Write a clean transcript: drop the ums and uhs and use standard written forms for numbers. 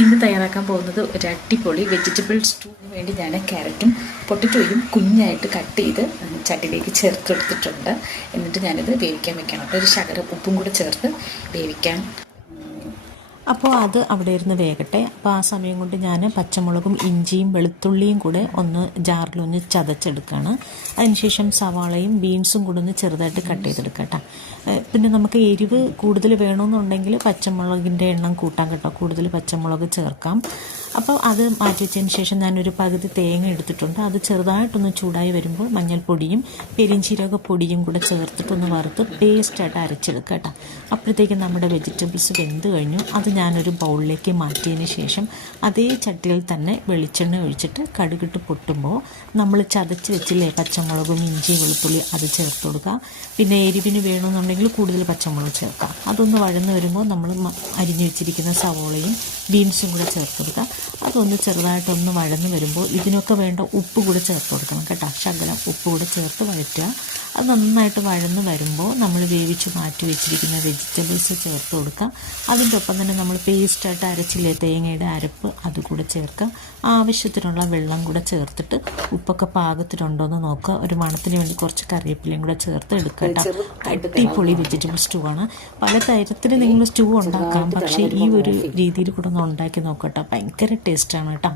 ഇന്ന് തയ്യാറാക്കാൻ പോകുന്നത് ഒരു അടിപൊളി വെജിറ്റബിൾ സ്റ്റൂവിന് വേണ്ടി ഞാൻ ക്യാരറ്റും പൊട്ടറ്റോയും കുഞ്ഞായിട്ട് കട്ട് ചെയ്ത് ചട്ടിയിലേക്ക് ചേർത്തെടുത്തിട്ടുണ്ട്. എന്നിട്ട് ഞാനിത് വേവിക്കാൻ വെക്കണം. ഒരു ശകലം ഉപ്പും കൂടെ ചേർത്ത് വേവിക്കാൻ. അപ്പോൾ അത് അവിടെ ഇരുന്ന് വേകട്ടെ. അപ്പോൾ ആ സമയം കൊണ്ട് ഞാൻ പച്ചമുളകും ഇഞ്ചിയും വെളുത്തുള്ളിയും കൂടെ ഒന്ന് ജാറിലൊന്ന് ചതച്ചെടുക്കുകയാണ്. അതിനുശേഷം സവാളയും ബീൻസും കൂടെ ഒന്ന് ചെറുതായിട്ട് കട്ട് ചെയ്തെടുക്കട്ടെ. പിന്നെ നമുക്ക് എരിവ് കൂടുതൽ വേണമെന്നുണ്ടെങ്കിൽ പച്ചമുളകിൻ്റെ എണ്ണം കൂട്ടാൻ കേട്ടോ, കൂടുതൽ പച്ചമുളക് ചേർക്കാം. അപ്പോൾ അത് മാറ്റി വെച്ചതിന് ശേഷം ഞാനൊരു പകുതി തേങ്ങ എടുത്തിട്ടുണ്ട്. അത് ചെറുതായിട്ടൊന്ന് ചൂടായി വരുമ്പോൾ മഞ്ഞൾപ്പൊടിയും പെരിഞ്ചീരകപ്പൊടിയും കൂടെ ചേർത്തിട്ടൊന്ന് വറുത്ത് പേസ്റ്റായിട്ട് അരച്ചെടുക്കുക കേട്ടോ. അപ്പോഴത്തേക്കും നമ്മുടെ വെജിറ്റബിൾസ് വെന്ത് കഴിഞ്ഞു. അത് ഞാനൊരു ബൗളിലേക്ക് മാറ്റിയതിന് ശേഷം അതേ ചട്ടിയിൽ തന്നെ വെളിച്ചെണ്ണ ഒഴിച്ചിട്ട് കടുകിട്ട് പൊട്ടുമ്പോൾ നമ്മൾ ചതച്ച് വെച്ചില്ലേ പച്ചമുളകും ഇഞ്ചി വെളുത്തുള്ളി അത് ചേർത്ത് കൊടുക്കുക. പിന്നെ എരിവിന് വേണമെന്നുണ്ടെങ്കിൽ കൂടുതൽ പച്ചമുളക് ചേർക്കാം. അതൊന്ന് വഴന്ന് വരുമ്പോൾ നമ്മൾ അരിഞ്ഞു വെച്ചിരിക്കുന്ന സവോളയും ബീൻസും കൂടെ ചേർത്ത് കൊടുക്കുക. അതൊന്ന് ചെറുതായിട്ടൊന്ന് വഴന്ന് വരുമ്പോൾ ഇതിനൊക്കെ വേണ്ട ഉപ്പ് കൂടെ ചേർത്ത് കൊടുക്കണം കേട്ടോ. ശകലം ഉപ്പ് കൂടെ ചേർത്ത് വഴറ്റുക. അത് നന്നായിട്ട് വഴന്ന് വരുമ്പോൾ നമ്മൾ വേവിച്ച് മാറ്റി വെച്ചിരിക്കുന്ന വെജിറ്റബിൾസ് ചേർത്ത് കൊടുക്കുക. അതിൻ്റെ ഒപ്പം തന്നെ നമ്മൾ പേസ്റ്റായിട്ട് അരച്ചില്ലേ തേങ്ങയുടെ അരപ്പ് അതുകൂടെ ചേർക്കുക. ആവശ്യത്തിനുള്ള വെള്ളം കൂടെ ചേർത്തിട്ട് ഉപ്പൊക്കെ പാകത്തിനുണ്ടോ എന്ന് നോക്കുക. ഒരു മണത്തിന് വേണ്ടി കുറച്ച് കറിവേപ്പിലയും കൂടെ ചേർത്ത് എടുക്കുക കേട്ടോ. അടിപൊളി വെജിറ്റബിൾ സ്റ്റൂ ആണ്. പല തരത്തിൽ നിങ്ങൾ സ്റ്റൂ ഉണ്ടാക്കാം, പക്ഷേ ഈ ഒരു രീതിയിൽ കൂടെ ഒന്ന് ഉണ്ടാക്കി നോക്കട്ടോ. ഭയങ്കര ടേസ്റ്റാണ് കേട്ടോ.